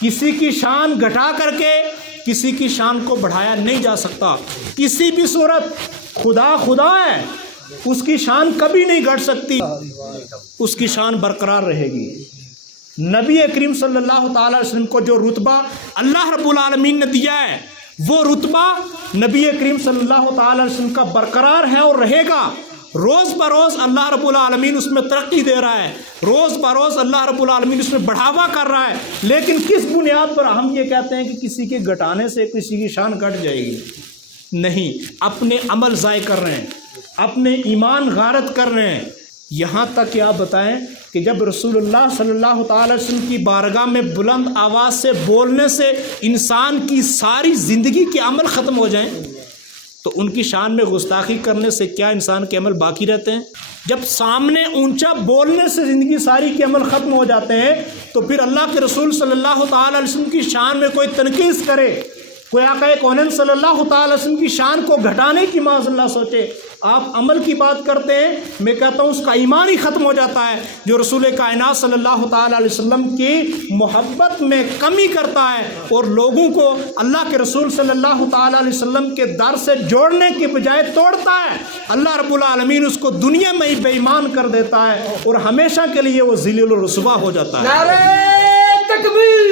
کسی کی شان گھٹا کر کے کسی کی شان کو بڑھایا نہیں جا سکتا. کسی بھی صورت خدا خدا ہے، اس کی شان کبھی نہیں گھٹ سکتی، اس کی شان برقرار رہے گی. نبی کریم صلی اللہ تعالی علیہ وسلم کو جو رتبہ اللہ رب العالمین نے دیا ہے، وہ رتبہ نبی کریم صلی اللہ تعالی علیہ وسلم کا برقرار ہے اور رہے گا. روز بروز اللہ رب العالمین اس میں ترقی دے رہا ہے، روز بروز اللہ رب العالمین اس میں بڑھاوا کر رہا ہے. لیکن کس بنیاد پر ہم یہ کہتے ہیں کہ کسی کے گھٹانے سے کسی کی شان گھٹ جائے گی؟ نہیں، اپنے عمل ضائع کر رہے ہیں، اپنے ایمان غارت کر رہے ہیں. یہاں تک کہ آپ بتائیں کہ جب رسول اللہ صلی اللہ تعالی وسلم کی بارگاہ میں بلند آواز سے بولنے سے انسان کی ساری زندگی کے عمل ختم ہو جائیں تو ان کی شان میں گستاخی کرنے سے کیا انسان کے عمل باقی رہتے ہیں؟ جب سامنے اونچا بولنے سے زندگی ساری کے عمل ختم ہو جاتے ہیں تو پھر اللہ کے رسول صلی اللہ تعالی علیہ وسلم کی شان میں کوئی تنقیص کرے، کوئی آقا کونین صلی اللہ تعالی وسلم کی شان کو گھٹانے کی معاذ اللہ سوچے. آپ عمل کی بات کرتے ہیں، میں کہتا ہوں اس کا ایمان ہی ختم ہو جاتا ہے. جو رسول کائنات صلی اللہ تعالی علیہ وسلم کی محبت میں کمی کرتا ہے اور لوگوں کو اللہ کے رسول صلی اللہ تعالی علیہ وسلم کے در سے جوڑنے کے بجائے توڑتا ہے، اللہ رب العالمین اس کو دنیا میں ہی بے ایمان کر دیتا ہے اور ہمیشہ کے لیے وہ ذلیل و رسوا ہو جاتا ہے. نعرہ تکبیر،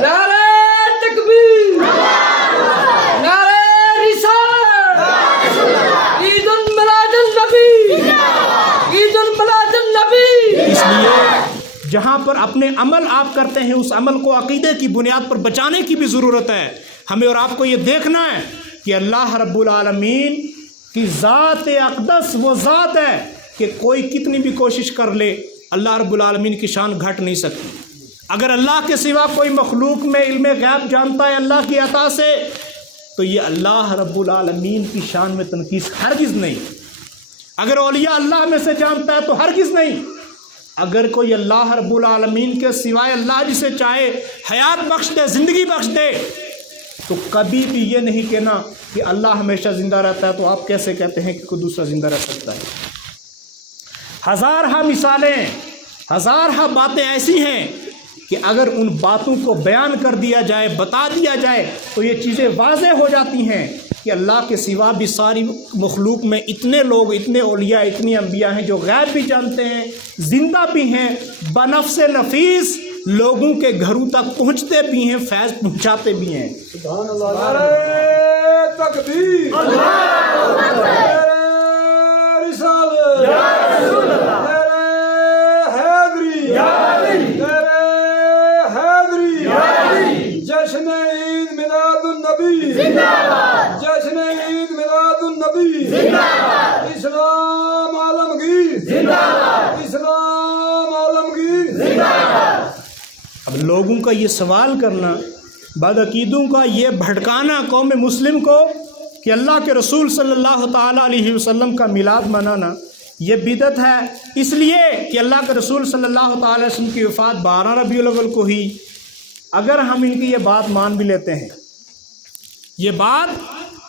نعرہ تکبیر، نعرہ رسالت، عید میلاد النبی، عید میلاد النبی. اس لیے جہاں پر اپنے عمل آپ کرتے ہیں اس عمل کو عقیدے کی بنیاد پر بچانے کی بھی ضرورت ہے. ہمیں اور آپ کو یہ دیکھنا ہے کہ اللہ رب العالمین کی ذات اقدس وہ ذات ہے کہ کوئی کتنی بھی کوشش کر لے اللہ رب العالمین کی شان گھٹ نہیں سکتی. اگر اللہ کے سوا کوئی مخلوق میں علم غیب جانتا ہے اللہ کی عطا سے تو یہ اللہ رب العالمین کی شان میں تنقیص ہرگز نہیں. اگر اولیاء اللہ میں سے جانتا ہے تو ہرگز نہیں. اگر کوئی اللہ رب العالمین کے سوائے اللہ جسے چاہے حیات بخش دے، زندگی بخش دے، تو کبھی بھی یہ نہیں کہنا کہ اللہ ہمیشہ زندہ رہتا ہے. تو آپ کیسے کہتے ہیں کہ کوئی دوسرا زندہ رہ سکتا ہے؟ ہزارہ مثالیں، ہزارہ باتیں ایسی ہیں کہ اگر ان باتوں کو بیان کر دیا جائے، بتا دیا جائے تو یہ چیزیں واضح ہو جاتی ہیں کہ اللہ کے سوا بھی ساری مخلوق میں اتنے لوگ، اتنے اولیاء، اتنی انبیاء ہیں جو غیب بھی جانتے ہیں، زندہ بھی ہیں، بنفس نفیس لوگوں کے گھروں تک پہنچتے بھی ہیں، فیض پہنچاتے بھی ہیں. سبحان اللہ. نعرہ تکبیر، نعرہ رسالت، نعرہ حیدری، جشن عید میلاد النبی زندہ باد، جشن عید میلاد النبی زندہ باد، اسلام عالمگیر زندہ باد، اسلام عالمگیر زندہ باد. اب لوگوں کا یہ سوال کرنا، بدعقیدوں کا یہ بھٹکانا قوم مسلم کو کہ اللہ کے رسول صلی اللہ تعالی علیہ وسلم کا میلاد منانا یہ بدعت ہے، اس لیے کہ اللہ کے رسول صلی اللہ تعالی علیہ وسلم کی وفات 12 ربیع الاول کو ہوئی. اگر ہم ان کی یہ بات مان بھی لیتے ہیں، یہ بات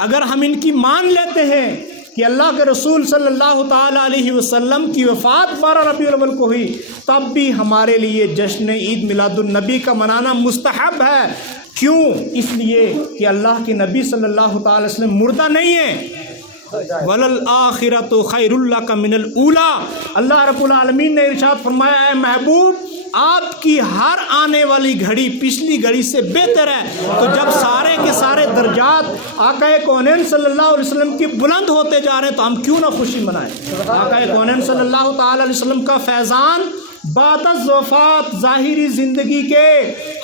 اگر ہم ان کی مان لیتے ہیں کہ اللہ کے رسول صلی اللہ تعالی علیہ وسلم کی وفات 12 ربیع الاول کو ہوئی، تب بھی ہمارے لیے جشن عید میلاد النبی کا منانا مستحب ہے. کیوں؟ اس لیے کہ اللہ کے نبی صلی اللہ تعالی وسلم مردہ نہیں ہیں. وَلَلْآخِرَةُ خَيْرٌ لَكَ مِنَ الْأُولَىٰ. اللہ رب العالمین نے ارشاد فرمایا، اے محبوب آپ کی ہر آنے والی گھڑی پچھلی گھڑی سے بہتر ہے. تو جب سارے کے سارے درجات آقا کونین صلی اللہ علیہ وسلم کی بلند ہوتے جا رہے ہیں تو ہم کیوں نہ خوشی منائیں؟ آقا کونین صلی اللہ تعالی علیہ وسلم کا فیضان بعد از وفات ظاہری زندگی کے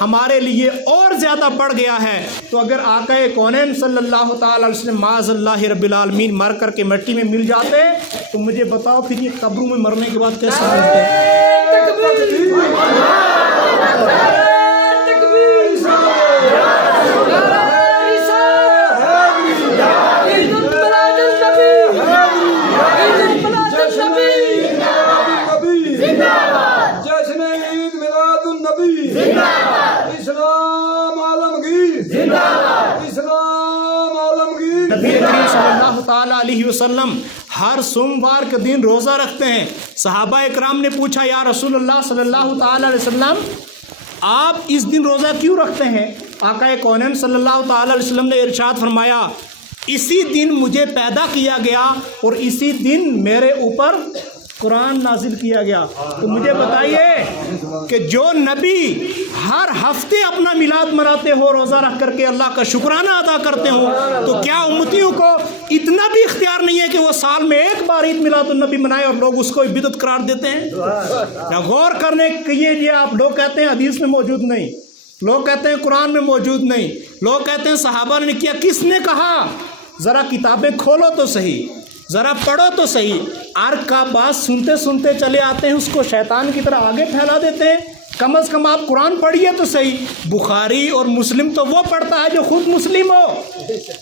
ہمارے لیے اور زیادہ بڑھ گیا ہے. تو اگر آقا کونین صلی اللہ تعالی علیہ وسلم معاذ اللہ رب العالمین مر کر کے مٹی میں مل جاتے تو مجھے بتاؤ پھر یہ قبروں میں مرنے کے بعد کیسے ملتے؟ نبی کریم صلی اللہ تعالی علیہ وسلم ہر سوموار کے دن روزہ رکھتے ہیں. صحابہ اکرام نے پوچھا، یا رسول اللہ صلی اللہ تعالی علیہ وسلم آپ اس دن روزہ کیوں رکھتے ہیں؟ آقا کونین صلی اللہ تعالی علیہ وسلم نے ارشاد فرمایا اسی دن مجھے پیدا کیا گیا اور اسی دن میرے اوپر قرآن نازل کیا گیا۔ تو مجھے بتائیے کہ جو نبی ہر ہفتے اپنا میلاد مناتے ہو روزہ رکھ کر کے اللہ کا شکرانہ ادا کرتے ہو، تو کیا امتیوں کو اتنا بھی اختیار نہیں ہے کہ وہ سال میں ایک بار عید میلاد النبی منائے اور لوگ اس کو بدعت قرار دیتے ہیں؟ یا غور کرنے کے لیے آپ لوگ کہتے ہیں حدیث میں موجود نہیں، لوگ کہتے ہیں قرآن میں موجود نہیں، لوگ کہتے ہیں صحابہ نے کیا، کس نے کہا؟ ذرا کتابیں کھولو تو صحیح، ذرا پڑھو تو صحیح۔ عرق کا بات سنتے سنتے چلے آتے ہیں، اس کو شیطان کی طرح آگے پھیلا دیتے ہیں۔ کم از کم آپ قرآن پڑھیے تو صحیح۔ بخاری اور مسلم تو وہ پڑھتا ہے جو خود مسلم ہو۔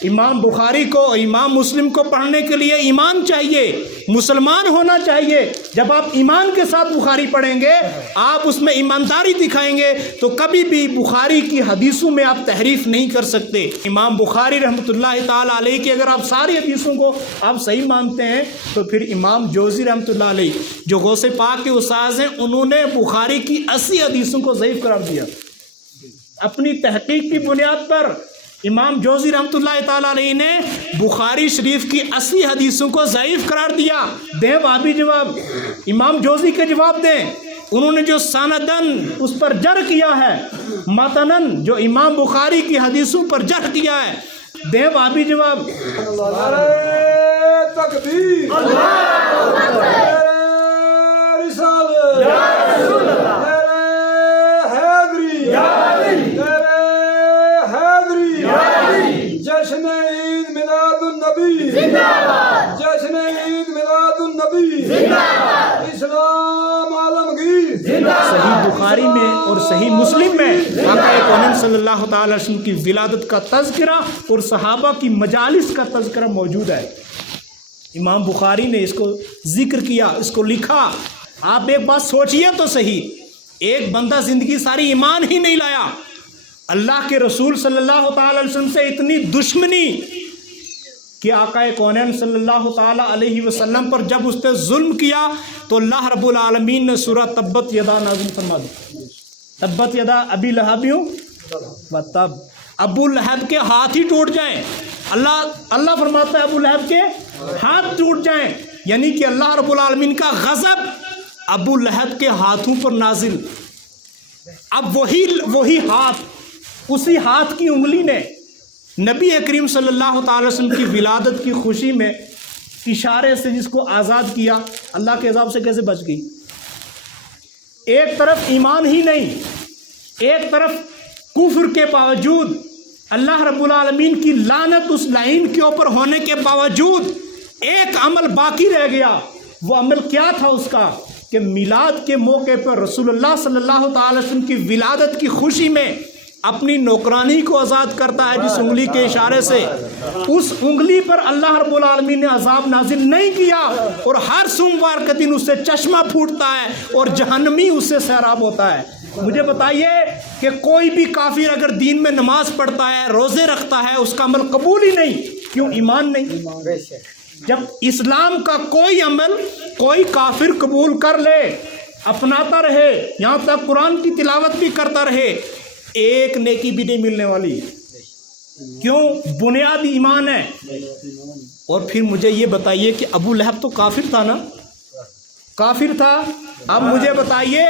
امام بخاری کو امام مسلم کو پڑھنے کے لیے ایمان چاہیے، مسلمان ہونا چاہیے۔ جب آپ ایمان کے ساتھ بخاری پڑھیں گے، آپ اس میں ایمانداری دکھائیں گے، تو کبھی بھی بخاری کی حدیثوں میں آپ تحریف نہیں کر سکتے۔ امام بخاری رحمۃ اللہ تعالیٰ علیہ کی اگر آپ ساری حدیثوں کو آپ صحیح مانتے ہیں، تو پھر امام جوزی رحمۃ اللہ علیہ جو غوث پاک کے استاذ ہیں، انہوں نے بخاری کی 80 حدیثوں کو ضعیف قرار دیا۔ اپنی تحقیق کی بنیاد پر امام جوزی رحمۃ اللہ تعالیٰ علیہ نے بخاری شریف کی 80 حدیثوں کو ضعیف قرار دیا۔ دیں بھابی جواب، امام جوزی کے جواب دیں۔ انہوں نے جو سندن اس پر جرح کیا ہے، متنن جو امام بخاری کی حدیثوں پر جرح کیا ہے، دیں بھابی جواب۔ تکبیر، جشن عید میلاد النبی زندہ باد، جشن عید میلاد النبی زندہ باد، اسلام عالمگیر زندہ باد۔ صحیح بخاری میں اور صحیح مسلم میں آقا کونین صلی اللہ تعالی وسلم کی ولادت کا تذکرہ اور صحابہ کی مجالس کا تذکرہ موجود ہے۔ امام بخاری نے اس کو ذکر کیا، اس کو لکھا۔ آپ ایک بات سوچئے تو صحیح، ایک بندہ زندگی ساری ایمان ہی نہیں لایا، اللہ کے رسول صلی اللہ تعالی علیہ وسلم سے اتنی دشمنی کہ آقا کونین صلی اللہ تعالی علیہ وسلم پر جب اس نے ظلم کیا تو اللہ رب العالمین نے سورہ تبت یدا نازل فرما دی۔ تبت یدا ابی لہب و تب، ابو لہب کے ہاتھ ہی ٹوٹ جائیں۔ اللہ فرماتا ہے ابو لہب کے ہاتھ ٹوٹ جائیں، یعنی کہ اللہ رب العالمین کا غضب ابو لہب کے ہاتھوں پر نازل۔ اب وہی ہاتھ، اسی ہاتھ کی انگلی نے نبی کریم صلی اللہ تعالی وسلم کی ولادت کی خوشی میں اشارے سے جس کو آزاد کیا، اللہ کے عذاب سے کیسے بچ گئی؟ ایک طرف ایمان ہی نہیں، ایک طرف کفر کے باوجود اللہ رب العالمین کی لعنت اس لعین کے اوپر ہونے کے باوجود ایک عمل باقی رہ گیا۔ وہ عمل کیا تھا اس کا؟ کہ میلاد کے موقع پر رسول اللہ صلی اللہ تعالی وسلم کی ولادت کی خوشی میں اپنی نوکرانی کو آزاد کرتا ہے جس انگلی کے اشارے سے۔ اس انگلی پر اللہ رب العالمین نے عذاب نازل نہیں کیا، اور ہر سوموار کے دن اس سے چشمہ پھوٹتا ہے اور جہنمی اس سے سیراب ہوتا ہے۔ مجھے بتائیے کہ کوئی بھی کافر اگر دین میں نماز پڑھتا ہے، روزے رکھتا ہے، اس کا عمل قبول ہی نہیں، کیوں؟ ایمان نہیں۔ جب اسلام کا کوئی عمل کوئی کافر قبول کر لے، اپناتا رہے، یہاں تک قرآن کی تلاوت بھی کرتا رہے، ایک نیکی بھی نہیں ملنے والی۔ کیوں؟ بنیادی ایمان ہے۔ اور پھر مجھے یہ بتائیے کہ ابو لہب تو کافر تھا نا؟ کافر تھا۔ اب مجھے بتائیے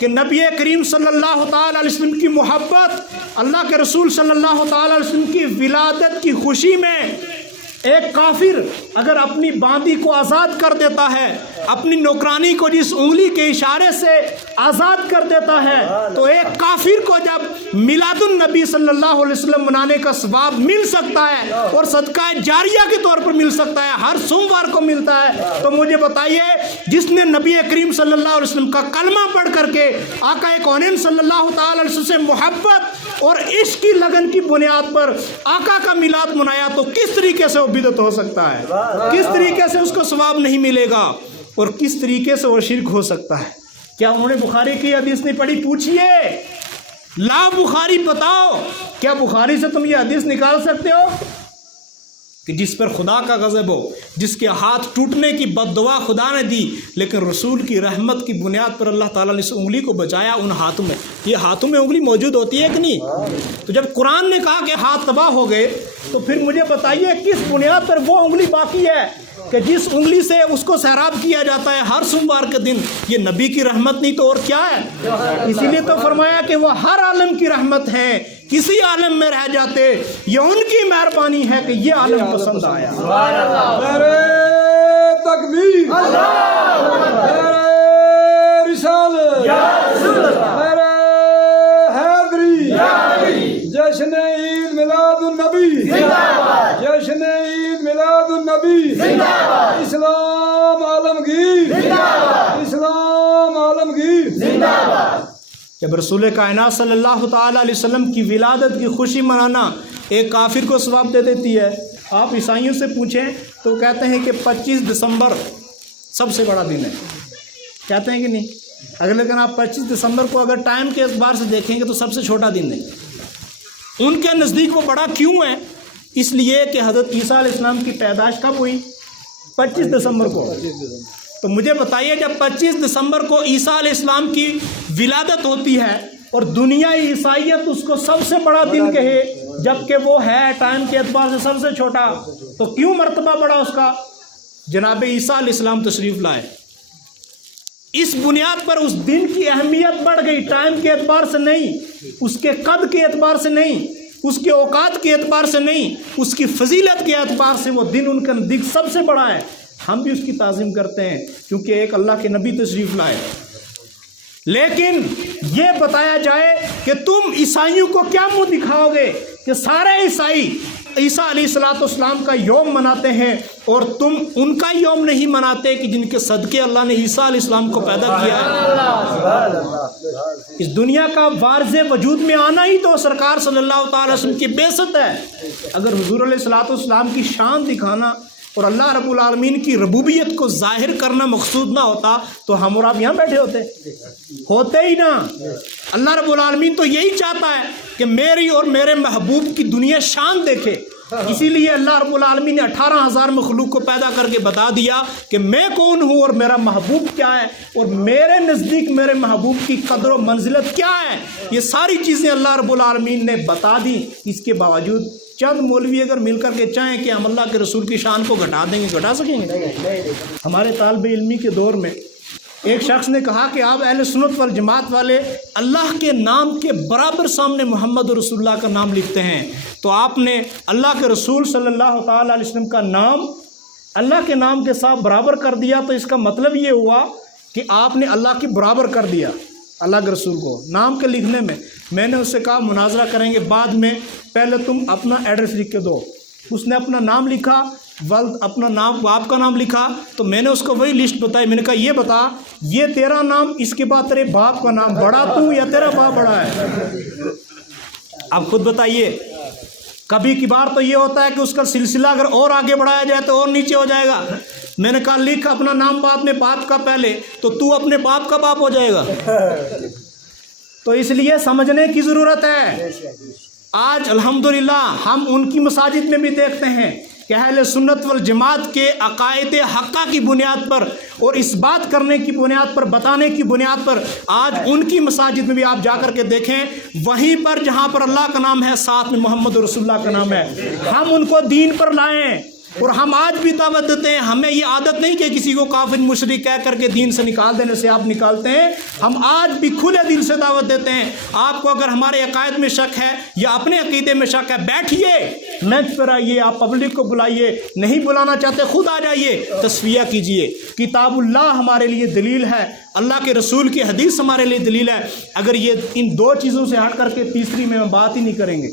کہ نبی کریم صلی اللہ تعالی علیہ وسلم کی محبت، اللہ کے رسول صلی اللہ تعالی علیہ وسلم کی ولادت کی خوشی میں ایک کافر اگر اپنی باندی کو آزاد کر دیتا ہے، اپنی نوکرانی کو جس انگلی کے اشارے سے آزاد کر دیتا ہے، تو ایک کافر کو جب میلاد النبی صلی اللہ علیہ وسلم منانے کا ثواب مل سکتا ہے اور صدقہ جاریہ کے طور پر مل سکتا ہے، ہر سوموار کو ملتا ہے، تو مجھے بتائیے جس نے نبی کریم صلی اللہ علیہ وسلم کا کلمہ پڑھ کر کے آقا کونین صلی اللہ تعالی علیہ وسلم سے محبت اور عشق کی لگن کی بنیاد پر آقا کا میلاد منایا، تو کس طریقے سے وہ بدعت ہو سکتا ہے؟ کس طریقے سے اس کو ثواب نہیں ملے گا؟ اور کس طریقے سے وہ شرک ہو سکتا ہے؟ کیا انہوں نے بخاری کی حدیث نہیں پڑھی؟ پوچھئے، لا بخاری بتاؤ، کیا بخاری سے تم یہ حدیث نکال سکتے ہو؟ کہ جس پر خدا کا غضب ہو، جس کے ہاتھ ٹوٹنے کی بددعا خدا نے دی، لیکن رسول کی رحمت کی بنیاد پر اللہ تعالیٰ نے اس انگلی کو بچایا ان ہاتھوں میں۔ یہ ہاتھوں میں انگلی موجود ہوتی ہے کہ نہیں؟ تو جب قرآن نے کہا کہ ہاتھ تباہ ہو گئے تو پھر مجھے بتائیے کس بنیاد پر وہ انگلی باقی ہے کہ جس انگلی سے اس کو سیراب کیا جاتا ہے ہر سوموار کے دن؟ یہ نبی کی رحمت نہیں تو اور کیا ہے؟ اسی لیے تو فرمایا کہ وہ ہر عالم کی رحمت ہے، کسی عالم میں رہ جاتے یہ ان کی مہربانی ہے کہ یہ عالم پسند آیا۔ میرے تکبیر، میرے رسالت، میرے حیدری، جشن عید میلاد النبی، جشن عید میلاد النبی، اسلام عالمگیر، اسلام عالمگیر۔ جب رسول کائنات صلی اللہ تعالیٰ علیہ وسلم کی ولادت کی خوشی منانا ایک کافر کو ثواب دے دیتی ہے، آپ عیسائیوں سے پوچھیں تو کہتے ہیں کہ 25 دسمبر سب سے بڑا دن ہے، کہتے ہیں کہ نہیں؟ اگر لیکن آپ 25 دسمبر کو اگر ٹائم کے اعتبار سے دیکھیں گے تو سب سے چھوٹا دن ہے۔ ان کے نزدیک وہ بڑا کیوں ہے؟ اس لیے کہ حضرت عیسیٰ علیہ السلام کی پیدائش کب ہوئی؟ 25 دسمبر کو۔ تو مجھے بتائیے جب 25 دسمبر کو عیسیٰ علیہ السلام کی ولادت ہوتی ہے اور دنیا عیسائیت اس کو سب سے بڑا دن کہے جبکہ وہ ہے ٹائم کے اعتبار سے سب سے چھوٹا، تو کیوں مرتبہ بڑا اس کا؟ جناب عیسیٰ علیہ السلام تشریف لائے، اس بنیاد پر اس دن کی اہمیت بڑھ گئی، ٹائم کے اعتبار سے نہیں، اس کے قد کے اعتبار سے نہیں، اس کے اوقات کے اعتبار سے نہیں، اس کی فضیلت کے اعتبار سے وہ دن ان کا نزدیک سب سے بڑا ہے۔ ہم بھی اس کی تعظیم کرتے ہیں کیونکہ ایک اللہ کے نبی تشریف لائے۔ لیکن یہ بتایا جائے کہ تم عیسائیوں کو کیا منہ دکھاؤ گے کہ سارے عیسائی عیسیٰ علیہ السلام کا یوم مناتے ہیں اور تم ان کا یوم نہیں مناتے کہ جن کے صدقے اللہ نے عیسیٰ علیہ السلام کو پیدا کیا ہے؟ اس دنیا کا وارث وجود میں آنا ہی تو سرکار صلی اللہ تعالی وسلم کی بعثت ہے۔ اگر حضور علیہ السلام کی شان دکھانا اور اللہ رب العالمین کی ربوبیت کو ظاہر کرنا مقصود نہ ہوتا تو ہم اور آپ یہاں بیٹھے ہوتے ہی نہ۔ اللہ رب العالمین تو یہی چاہتا ہے کہ میری اور میرے محبوب کی دنیا شان دیکھے، اسی لیے اللہ رب العالمین نے 18,000 مخلوق کو پیدا کر کے بتا دیا کہ میں کون ہوں اور میرا محبوب کیا ہے اور میرے نزدیک میرے محبوب کی قدر و منزلت کیا ہے۔ یہ ساری چیزیں اللہ رب العالمین نے بتا دی۔ اس کے باوجود چند مولوی اگر مل کر کے چاہیں کہ ہم اللہ کے رسول کی شان کو گھٹا دیں گے، گھٹا سکیں گے؟ ہمارے طالب علمی کے دور میں ایک شخص نے کہا کہ آپ اہل سنت والجماعت والے اللہ کے نام کے برابر سامنے محمد رسول اللہ کا نام لکھتے ہیں، تو آپ نے اللہ کے رسول صلی اللہ تعالیٰ علیہ وسلم کا نام اللہ کے نام کے ساتھ برابر کر دیا، تو اس کا مطلب یہ ہوا کہ آپ نے اللہ کی برابر کر دیا اللہ کے رسول کو نام کے لکھنے میں۔ میں نے اس سے کہا مناظرہ کریں گے بعد میں، پہلے تم اپنا ایڈریس لکھ کے دو۔ اس نے اپنا نام لکھا، ولد اپنا نام، باپ کا نام لکھا، تو میں نے اس کو وہی لسٹ بتائی۔ میں نے کہا یہ بتا یہ تیرا نام، اس کے بعد تیرے باپ کا نام، بڑا تو یا تیرا باپ بڑا ہے؟ اب خود بتائیے۔ کبھی کبھار تو یہ ہوتا ہے کہ اس کا سلسلہ اگر اور آگے بڑھایا جائے تو اور نیچے ہو جائے گا۔ میں نے کہا لکھ اپنا نام بعد میں باپ کا پہلے، تو اپنے باپ کا باپ ہو جائے گا۔ تو اس لیے سمجھنے کی ضرورت ہے۔ آج الحمدللہ ہم ان کی مساجد میں بھی دیکھتے ہیں کہ اہل سنت والجماعت کے عقائد حقہ کی بنیاد پر اور اس بات کرنے کی بنیاد پر، بتانے کی بنیاد پر، آج ان کی مساجد میں بھی آپ جا کر کے دیکھیں، وہیں پر جہاں پر اللہ کا نام ہے ساتھ میں محمد رسول اللہ کا نام ہے، ہم ان کو دین پر لائیں۔ اور ہم آج بھی دعوت دیتے ہیں، ہمیں یہ عادت نہیں کہ کسی کو کافر مشرک کہہ کر کے دین سے نکال دینے سے آپ نکالتے ہیں، ہم آج بھی کھلے دل سے دعوت دیتے ہیں۔ آپ کو اگر ہمارے عقائد میں شک ہے یا اپنے عقیدے میں شک ہے، بیٹھیے منچ پر آئیے، آپ پبلک کو بلائیے، نہیں بلانا چاہتے خود آ جائیے، تصفیہ کیجیے۔ کتاب اللہ ہمارے لیے دلیل ہے، اللہ کے رسول کی حدیث ہمارے لیے دلیل ہے۔ اگر یہ ان دو چیزوں سے ہٹ کر کے تیسری میں بات ہی نہیں کریں گے،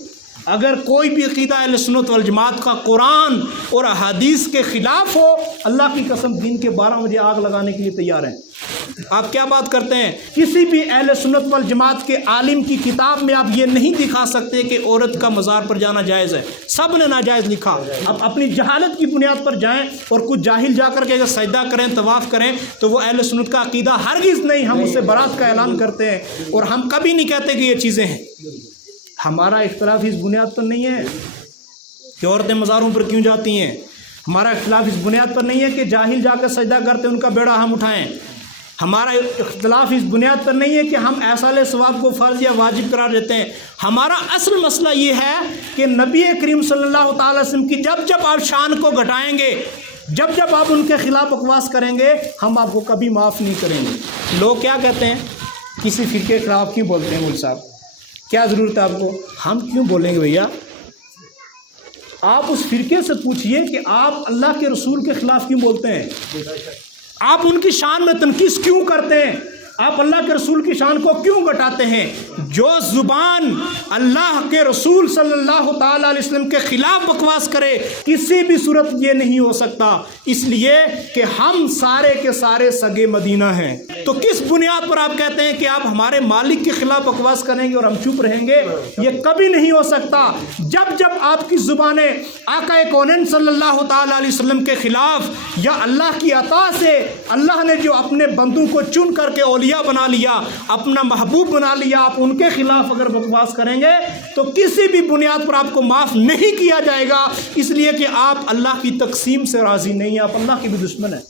اگر کوئی بھی عقیدہ اہل سنت والجماعت کا قرآن اور احادیث کے خلاف ہو، اللہ کی قسم دن کے 12 بجے آگ لگانے کے لیے تیار ہیں۔ آپ کیا بات کرتے ہیں؟ کسی بھی اہل سنت والجماعت کے عالم کی کتاب میں آپ یہ نہیں دکھا سکتے کہ عورت کا مزار پر جانا جائز ہے، سب نے ناجائز لکھا۔ اب اپنی جہالت کی بنیاد پر جائیں اور کچھ جاہل جا کر کے اگر سجدہ کریں، طواف کریں، تو وہ اہل سنت کا عقیدہ ہرگز نہیں، ہم اس سے برات کا اعلان کرتے ہیں اور ہم کبھی نہیں کہتے کہ یہ چیزیں ہیں۔ ہمارا اختلاف اس بنیاد پر نہیں ہے کہ عورتیں مزاروں پر کیوں جاتی ہیں. ہمارا اختلاف اس بنیاد پر نہیں ہے کہ جاہل جا کر سجدہ کرتے ان کا بیڑا ہم اٹھائیں. ہمارا اختلاف اس بنیاد پر نہیں ہے کہ ہم ایصال ثواب کو فرض یا واجب قرار دیتے ہیں. ہمارا اصل مسئلہ یہ ہے کہ نبی کریم صلی اللہ تعالی وسلم کی جب آپ شان کو گھٹائیں گے، جب آپ ان کے خلاف بکواس کریں گے، ہم آپ کو کبھی معاف نہیں کریں گے. لوگ کیا کہتے ہیں؟ کسی فرقے کے خلاف کیوں بولتے ہیں؟ مول صاحب کیا ضرورت ہے آپ کو؟ ہم کیوں بولیں گے بھیا؟ آپ اس فرقے سے پوچھئے کہ آپ اللہ کے رسول کے خلاف کیوں بولتے ہیں؟ آپ ان کی شان میں تنقید کیوں کرتے ہیں؟ آپ اللہ کے رسول کی شان کو کیوں گھٹاتے ہیں؟ جو زبان اللہ کے رسول صلی اللہ تعالی علیہ وسلم کے خلاف بکواس کرے، کسی بھی صورت یہ نہیں ہو سکتا، اس لیے کہ ہم سارے کے سارے سگے مدینہ ہیں. تو کس بنیاد پر آپ کہتے ہیں کہ آپ ہمارے مالک کے خلاف بکواس کریں گے اور ہم چپ رہیں گے؟ یہ کبھی نہیں ہو سکتا. جب آپ کی زبانیں آقا کونین صلی اللہ تعالی علیہ وسلم کے خلاف یا اللہ کی عطا سے اللہ نے جو اپنے بندوں کو چن کر کے اولیاء بنا لیا، اپنا محبوب بنا لیا، آپ ان کے خلاف اگر بکواس کریں گے تو کسی بھی بنیاد پر آپ کو معاف نہیں کیا جائے گا، اس لیے کہ آپ اللہ کی تقسیم سے راضی نہیں ہیں، آپ اللہ کے بھی دشمن ہیں.